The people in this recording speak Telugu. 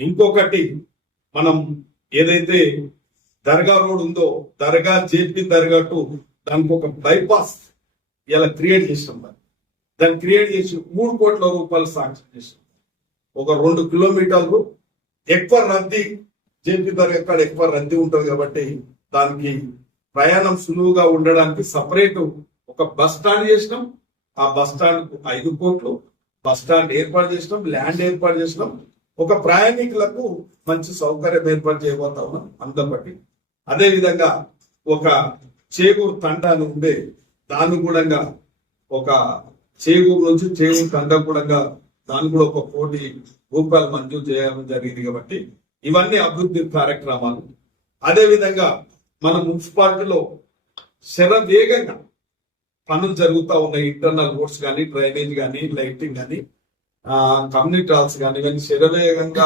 ఇంకొకటి మనం ఏదైతే దర్గా రోడ్ ఉందో దర్గా జేపీ దర్గా టు దానికి ఒక బైపాస్ ఇలా క్రియేట్ చేసినాం. దాన్ని క్రియేట్ చేసి 3 కోట్ల రూపాయలు సాంక్షన్ చేసినాం. ఒక 2 కిలోమీటర్లు ఎక్కువ రద్దీ, జేపీ దర్గా కాడ ఎక్కువ రద్దీ ఉంటుంది కాబట్టి దానికి ప్రయాణం సులువుగా ఉండడానికి సపరేట్ ఒక బస్ స్టాండ్ చేసినాం. ఆ బస్ స్టాండ్ 5 కోట్లు బస్ స్టాండ్ ఏర్పాటు చేసినాం, ల్యాండ్ ఏర్పాటు చేసినాం. ఒక ప్రయాణికులకు మంచి సౌకర్యం ఏర్పాటు చేయబోతా ఉన్నాం అందబట్టి. అదే విధంగా ఒక చేగూరు తండా అని ఉండే దాన్ని కూడా ఒక చేగూరు నుంచి చేగూరు తండా కూడా దాన్ని కూడా 1 కోటి రూపాయలు మంజూరు చేయడం జరిగింది. కాబట్టి ఇవన్నీ అభివృద్ధి కార్యక్రమాలు. అదే విధంగా మన మున్సిపాలిటీలో శరవేగంగా పనులు జరుగుతూ ఉన్నాయి. ఇంటర్నల్ రోడ్స్ కానీ, డ్రైనేజ్ కానీ, లైటింగ్ కానీ, కమ్యూనిటీ హాల్స్ కానీ ఇవన్నీ శరవేగంగా